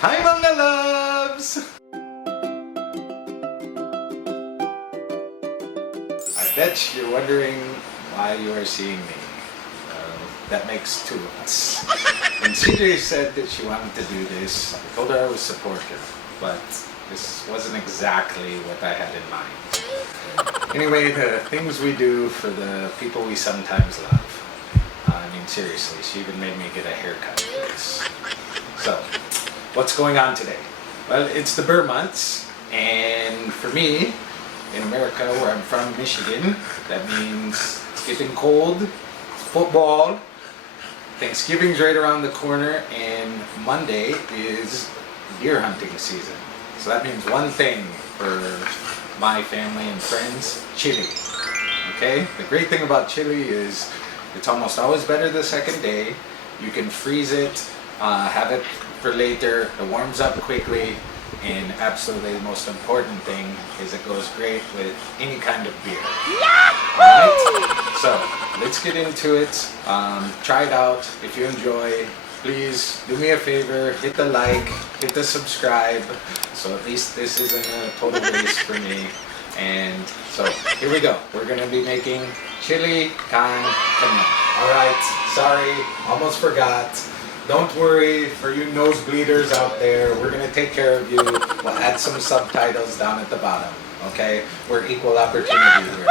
Hi mga loves! I bet you're wondering why you are seeing me. That makes two of us. When CJ said that she wanted to do this, I told her I was supportive, but this wasn't exactly what I had in mind. Anyway, the things we do for the people we sometimes love. I mean, seriously, she even made me get a haircut for this. So, what's going on today? Well, it's the Burr months, and for me, in America, where I'm from, Michigan, that means it's getting cold, football, Thanksgiving's right around the corner, and Monday is deer hunting season. So that means one thing for my family and friends, chili. Okay? The great thing about chili is it's almost always better the second day. You can freeze it, have it for later, it warms up quickly, and absolutely the most important thing is it goes great with any kind of beer. Alright? So, let's get into it. Try it out. If you enjoy, please do me a favor, hit the like, hit the subscribe, so at least this isn't a total waste for me. And so, here we go. We're going to be making chili con carne. Alright, sorry, almost forgot. Don't worry, for you nosebleeders out there, we're going to take care of you. We'll add some subtitles down at the bottom, okay? We're equal opportunity here.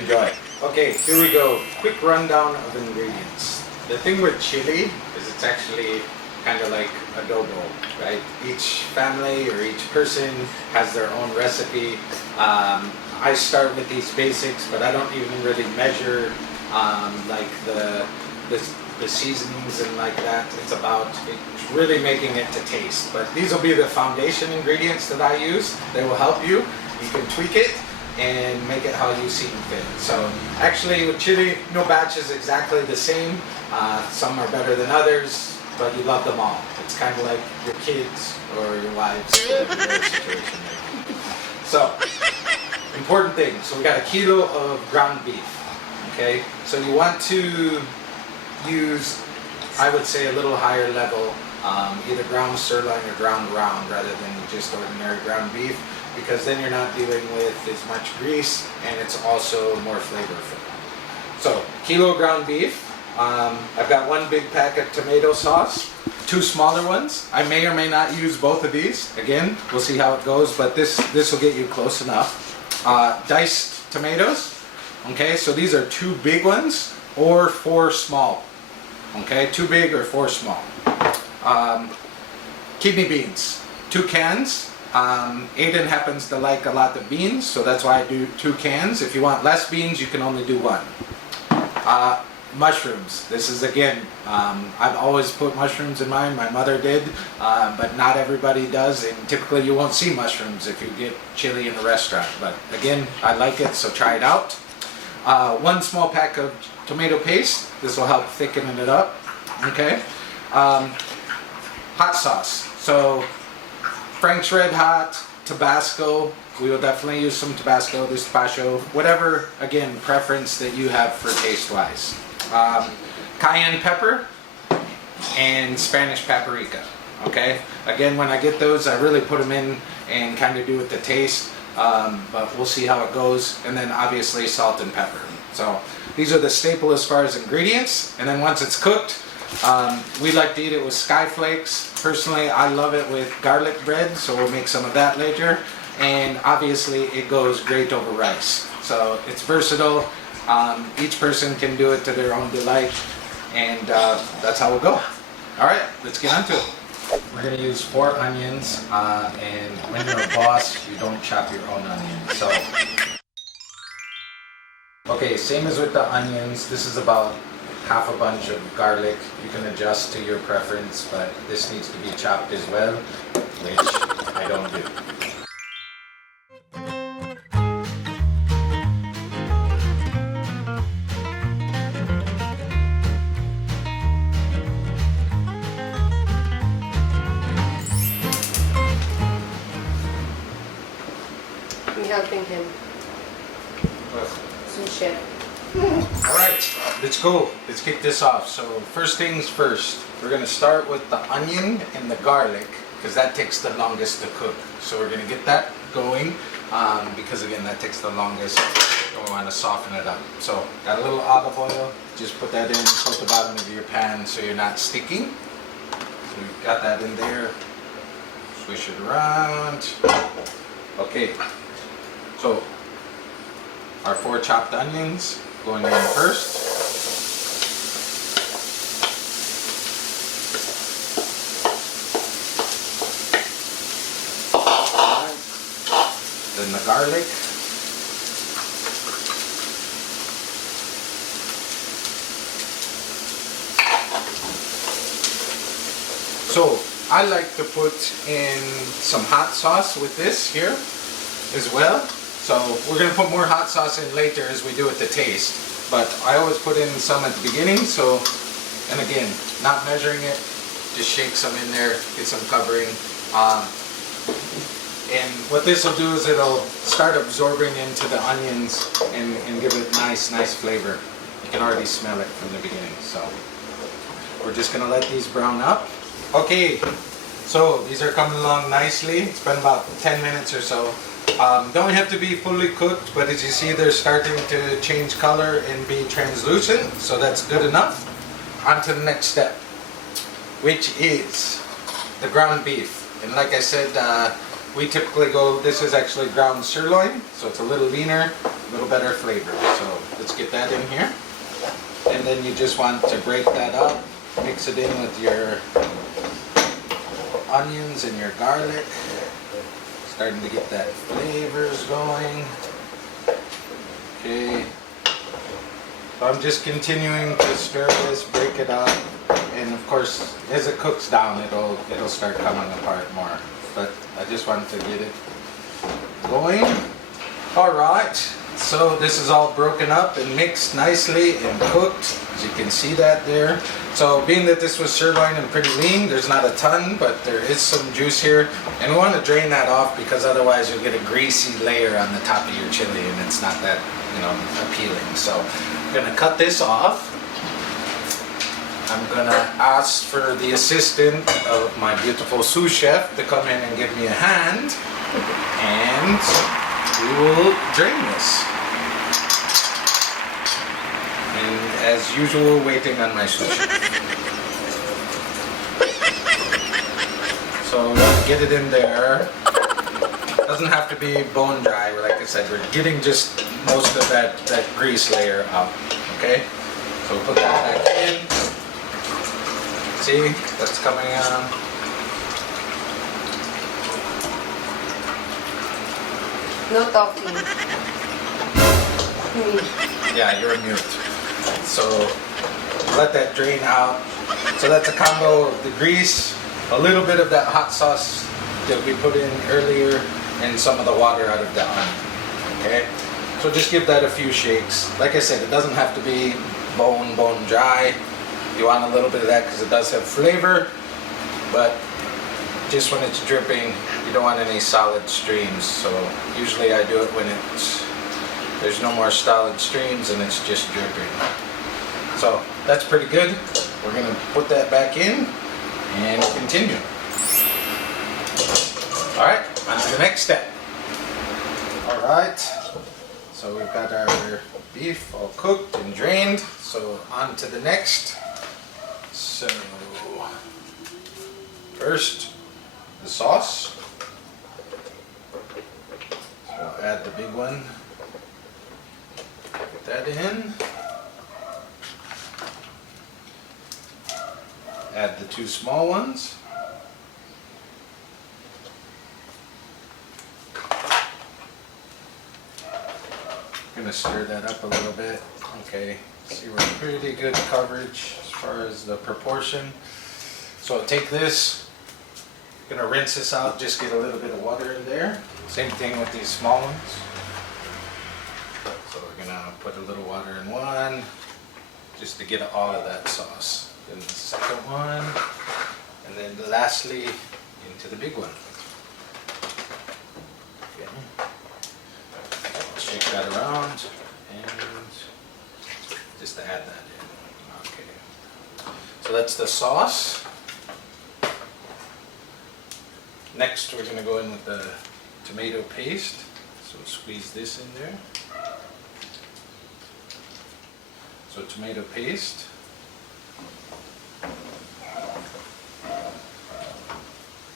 Enjoy. Okay, here we go. Quick rundown of ingredients. The thing with chili is it's actually kind of like adobo, right? Each family or each person has their own recipe. I start with these basics, but I don't even really measure like the seasonings and like that. It's really making it to taste. But these will be the foundation ingredients that I use. They will help you. You can tweak it and make it how you see fit. So actually with chili, no batch is exactly the same. Some are better than others, but you love them all. It's kind of like your kids or your wives, whatever their situation may be. So, important thing. So we got a kilo of ground beef. Okay, so you want to use, I would say, a little higher level, either ground sirloin or ground round rather than just ordinary ground beef, because then you're not dealing with as much grease and it's also more flavorful. So, kilo ground beef. I've got one big pack of tomato sauce, two smaller ones. I may or may not use both of these. Again, we'll see how it goes, but this will get you close enough. Diced tomatoes. Okay, so these are two big ones or four small. Okay, two big or four small. Kidney beans, 2 cans. Aiden happens to like a lot of beans, so that's why I do 2 cans. If you want less beans, you can only do 1. Mushrooms. This is, again, I've always put mushrooms in mine. My mother did, but not everybody does, and typically you won't see mushrooms if you get chili in a restaurant. But again, I like it, so try it out. 1 small pack of tomato paste. This will help thicken it up. Okay. Hot sauce. So Frank's Red Hot, Tabasco. We will definitely use some Tabasco, this Tabasco, whatever, again, preference that you have for taste-wise. Cayenne Pepper and Spanish Paprika. Okay. Again, when I get those, I really put them in and kind of do it to taste. But we'll see how it goes. And then obviously salt and pepper. So these are the staple as far as ingredients. And then once it's cooked, we like to eat it with sky flakes. Personally, I love it with garlic bread, so we'll make some of that later. And obviously it goes great over rice. So it's versatile. Each person can do it to their own delight. And that's how we'll go. Alright, let's get on to it. We're going to use 4 onions, and when you're a boss, you don't chop your own onions. So, okay, same as with the onions, this is about half a bunch of garlic. You can adjust to your preference, but this needs to be chopped as well, which I don't do. Helping him. Some shit. Alright, let's go. Let's kick this off. So first things first, we're going to start with the onion and the garlic. because that takes the longest to cook. So we're gonna get that going because again, that takes the longest. And we want to soften it up. So got a little olive oil. Just put that in, coat the bottom of your pan so you're not sticking. So we've got that in there. Swish it around. Okay. So our 4 chopped onions going in first. Then the garlic. So I like to put in some hot sauce with this here as well. So we're going to put more hot sauce in later as we do it to taste. But I always put in some at the beginning. So, and again, not measuring it, just shake some in there, get some covering. And what this will do is it'll start absorbing into the onions and give it nice flavor. You can already smell it from the beginning. So we're just going to let these brown up. Okay, so these are coming along nicely. It's been about 10 minutes or so. Don't have to be fully cooked, but as you see, they're starting to change color and be translucent, so that's good enough. On to the next step, which is the ground beef. And like I said, we typically go, this is actually ground sirloin, so it's a little leaner, a little better flavor. So let's get that in here. And then you just want to break that up, mix it in with your onions and your garlic. Starting to get that flavors going. Okay. So I'm just continuing to stir this, break it up, and of course, as it cooks down, it'll start coming apart more. But I just wanted to get it going. All right. So this is all broken up and mixed nicely and cooked. As you can see that there. So being that this was sirloin and pretty lean, there's not a ton, but there is some juice here. And we want to drain that off because otherwise you'll get a greasy layer on the top of your chili and it's not that, appealing. So I'm going to cut this off. I'm going to ask for the assistant of my beautiful sous chef to come in and give me a hand. And we will drain this. And as usual, waiting on my sous chef. So get it in there. Doesn't have to be bone dry. Like I said, we're getting just most of that grease layer out. Okay? So we'll put that back in. See? That's coming on. No talking. Yeah, you're mute. So let that drain out. So that's a combo of the grease, a little bit of that hot sauce that we put in earlier, and some of the water out of the onion. Okay? So just give that a few shakes. Like I said, it doesn't have to be bone dry. You want a little bit of that because it does have flavor, but just when it's dripping, you don't want any solid streams. So usually I do it when there's no more solid streams and it's just dripping. So that's pretty good. We're gonna put that back in and continue. All right, on to the next step. All right, so we've got our beef all cooked and drained. So on to the next. So first, the sauce. So I'll add the big one. Put that in. Add the 2 small ones. Gonna stir that up a little bit. Okay, see, we're pretty good coverage as far as the proportion. So take this, gonna rinse this out, just get a little bit of water in there. Same thing with these small ones. So we're gonna put a little water in one, just to get all of that sauce. Then the second one, and then lastly into the big one. Okay. I'll shake that around and just to add that in. Okay. So that's the sauce. Next, we're going to go in with the tomato paste. So squeeze this in there. So tomato paste.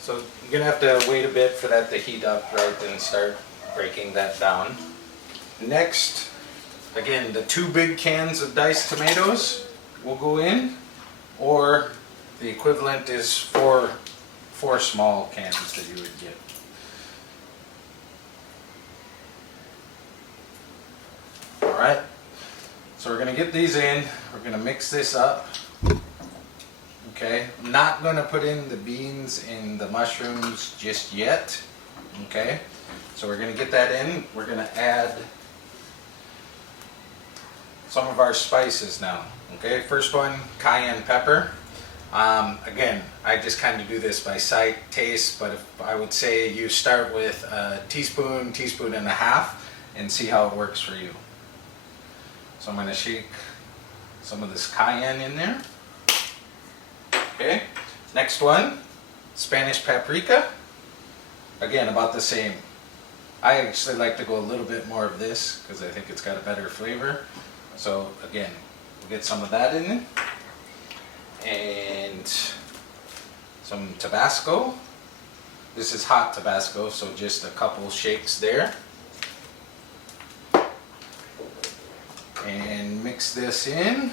So you're going to have to wait a bit for that to heat up, right, and start breaking that down. Next, again, the 2 big cans of diced tomatoes will go in, or the equivalent is 4 small cans that you would get. Alright, so we're going to get these in, we're going to mix this up. Okay, I'm not going to put in the beans and the mushrooms just yet. Okay, so we're going to get that in. We're going to add some of our spices now. Okay, first one, cayenne pepper. Again, I just kind of do this by sight, taste, but if I would say you start with a teaspoon, teaspoon and a half, and see how it works for you. So I'm going to shake some of this cayenne in there. Okay, next one, Spanish paprika. Again, about the same. I actually like to go a little bit more of this because I think it's got a better flavor. So again, we'll get some of that in. And some Tabasco. This is hot Tabasco, so just a couple shakes there. And mix this in.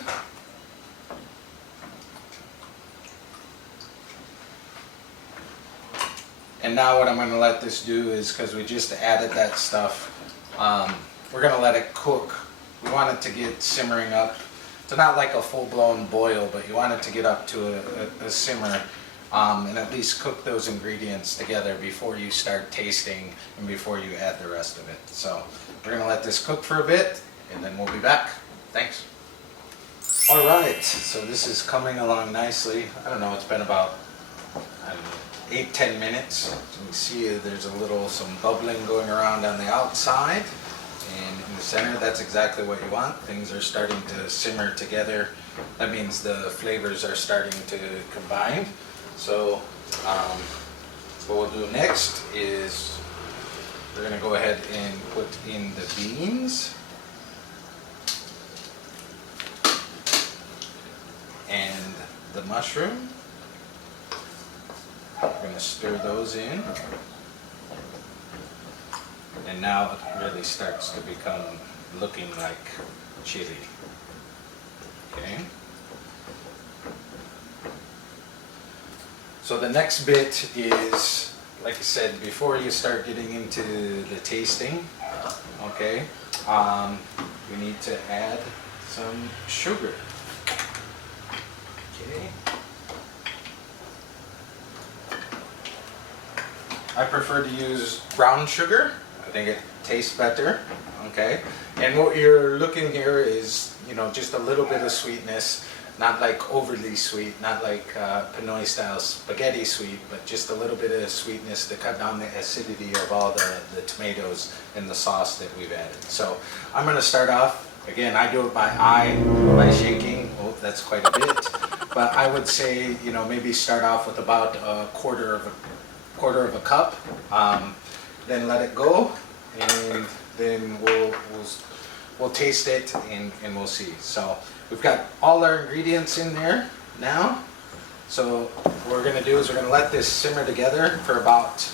And now what I'm going to let this do is, because we just added that stuff, we're going to let it cook. We want it to get simmering up. It's not like a full-blown boil, but you want it to get up to a simmer and at least cook those ingredients together before you start tasting and before you add the rest of it. So we're going to let this cook for a bit and then we'll be back. Thanks. Alright, so this is coming along nicely. I don't know, it's been about 8-10 minutes. So you can see there's some bubbling going around on the outside, and in the center, that's exactly what you want. Things are starting to simmer together. That means the flavors are starting to combine. So what we'll do next is we're going to go ahead and put in the beans and the mushroom. We're going to stir those in, and now it really starts to become looking like chili. Okay. So the next bit is, like I said, before you start getting into the tasting, okay, we need to add some sugar. Okay. I prefer to use brown sugar. I think it tastes better. Okay, and what you're looking here is, just a little bit of sweetness, not like overly sweet, not like Pinoy style spaghetti sweet, but just a little bit of sweetness to cut down the acidity of all the tomatoes and the sauce that we've added. So I'm going to start off. Again, I do it by eye, by shaking. Oh, that's quite a bit. But I would say, maybe start off with about a quarter of a cup, then let it go, and then we'll taste it and we'll see. So we've got all our ingredients in there now. So what we're going to do is we're going to let this simmer together for about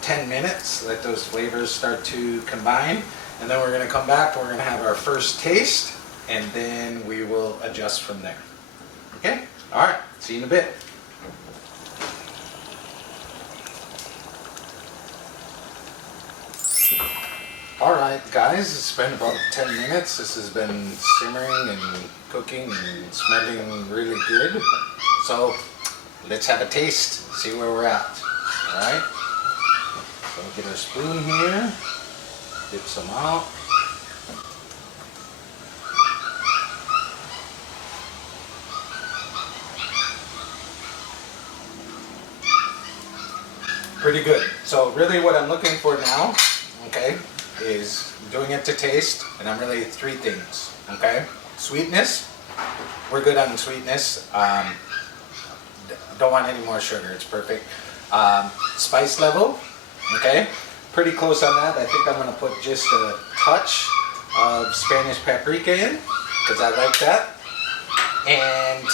10 minutes, let those flavors start to combine, and then we're going to come back and we're going to have our first taste, and then we will adjust from there. Okay? All right. See you in a bit. Alright guys, it's been about 10 minutes. This has been simmering and cooking and smelling really good. So let's have a taste, see where we're at. Alright, so we'll get our spoon here, dip some out. Pretty good. So really what I'm looking for now, okay, is doing it to taste, and I'm really 3 things, okay? Sweetness, we're good on sweetness. Don't want any more sugar, it's perfect. Spice level, okay? Pretty close on that. I think I'm gonna put just a touch of Spanish paprika in, because I like that. And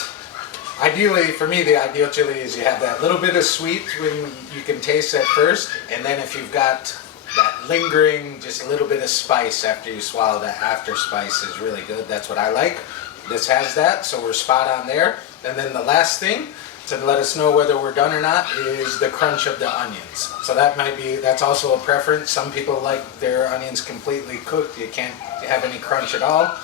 ideally, for me, the ideal chili is you have that little bit of sweet when you can taste at first, and then if you've got that lingering, just a little bit of spice after you swallow, that after spice is really good. That's what I like. This has that, so we're spot on there. And then the last thing to let us know whether we're done or not is the crunch of the onions. So that's also a preference. Some people like their onions completely cooked. You can't have any crunch at all.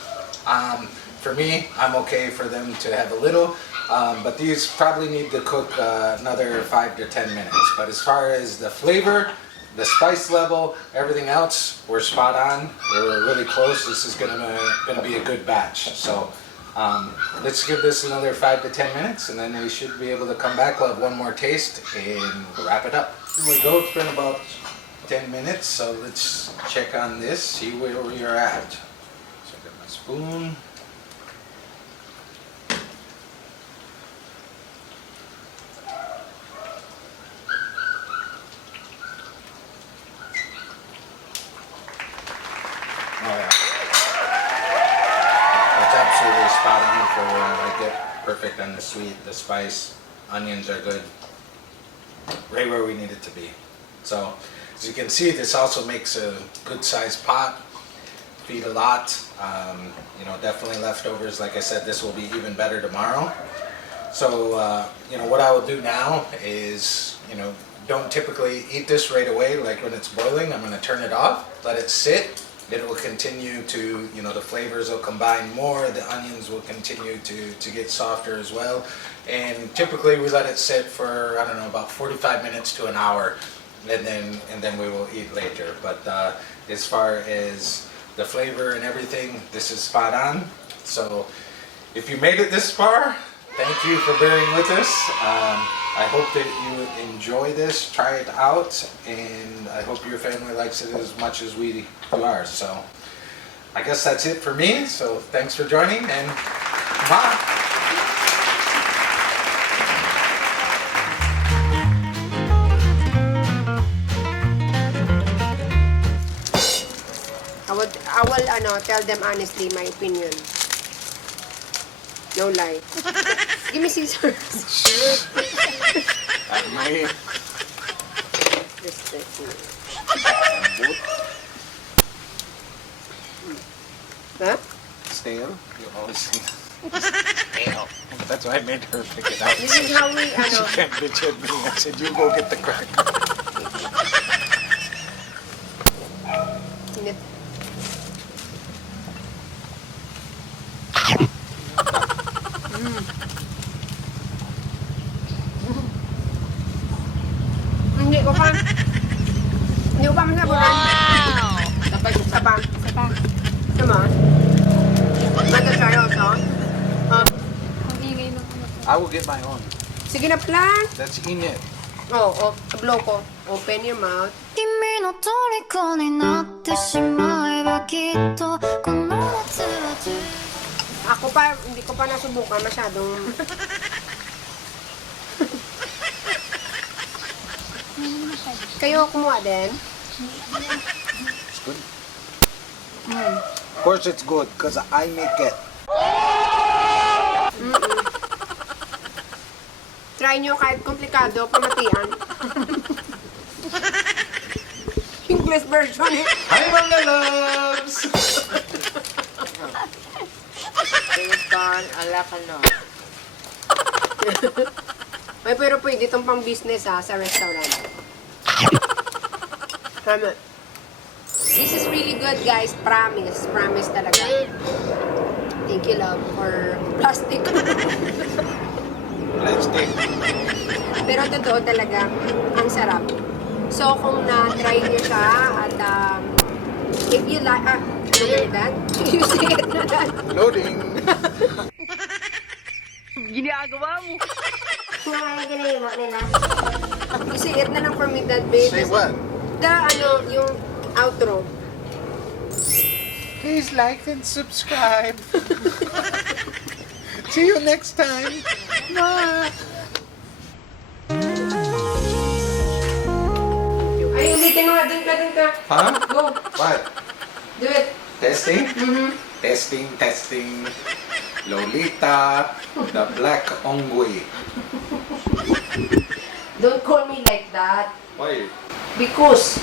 For me, I'm okay for them to have a little, but these probably need to cook another 5 to 10 minutes. But as far as the flavor, the spice level, everything else, we're spot on. We're really close. This is gonna be a good batch. So let's give this another 5 to 10 minutes, and then we should be able to come back. We'll have one more taste and wrap it up. Here we go. It's been about 10 minutes, so let's check on this, see where we are at. So I got my spoon. Oh yeah. That's absolutely spot on for where I like it. Perfect on the sweet, the spice. Onions are good. Right where we need it to be. So, as you can see, this also makes a good sized pot. Feed a lot. You know, definitely leftovers. Like I said, this will be even better tomorrow. So, you know, what I will do now is, you know, don't typically eat this right away, like when it's boiling. I'm going to turn it off, let it sit. It will continue to, you know, the flavors will combine more, the onions will continue to get softer as well. And typically we let it sit for, I don't know, about 45 minutes to an hour, and then we will eat later. But as far as the flavor and everything, this is spot on. So if you made it this far, thank you for bearing with us. I hope that you enjoy this, try it out, and I hope your family likes it as much as we do ours. So I guess that's it for me. So thanks for joining, and bye. I will tell them honestly my opinion. No lie. Give me scissors. May Respect me. Huh? stale. You always stale. That's why I made her pick it out. This is how we, She can't bitch at me. I said, you go get the crack. Init. Hindi ko pa masabunan. Isa pa. Come on. Want to try also? I will get my own. Sige na plan. That's init. Oh, blow ko. Open your mouth. 君の虜になってしまえばきっとこの夏は充 Ako pa, hindi ko pa nasubukan masyadong. Kayo kumuha din? It's good. Of course it's good because I make it. Try nyo kahit komplikado, pamatian. English version eh. Hi mga loves! Silicon, ala ka no. Ay, pero pwede itong pang business ha, sa restaurant. Tama. This is really good guys, promise. Promise talaga. Thank you love for plastic. Plastic. Pero totoo talaga, ang sarap. So, kung na-try nyo siya at if you like, look at that. You see it na that. Loading. Ginagawa mo. You see it na lang for me that babe. Say what? Yung outro. Please like and subscribe. See you next time. Bye. ulitin mo nga. Dun ka. Huh? Go. What? Do it. Testing? Mm-hmm. Testing. Lolita, the black onggoy. Don't call me like that. Why? Because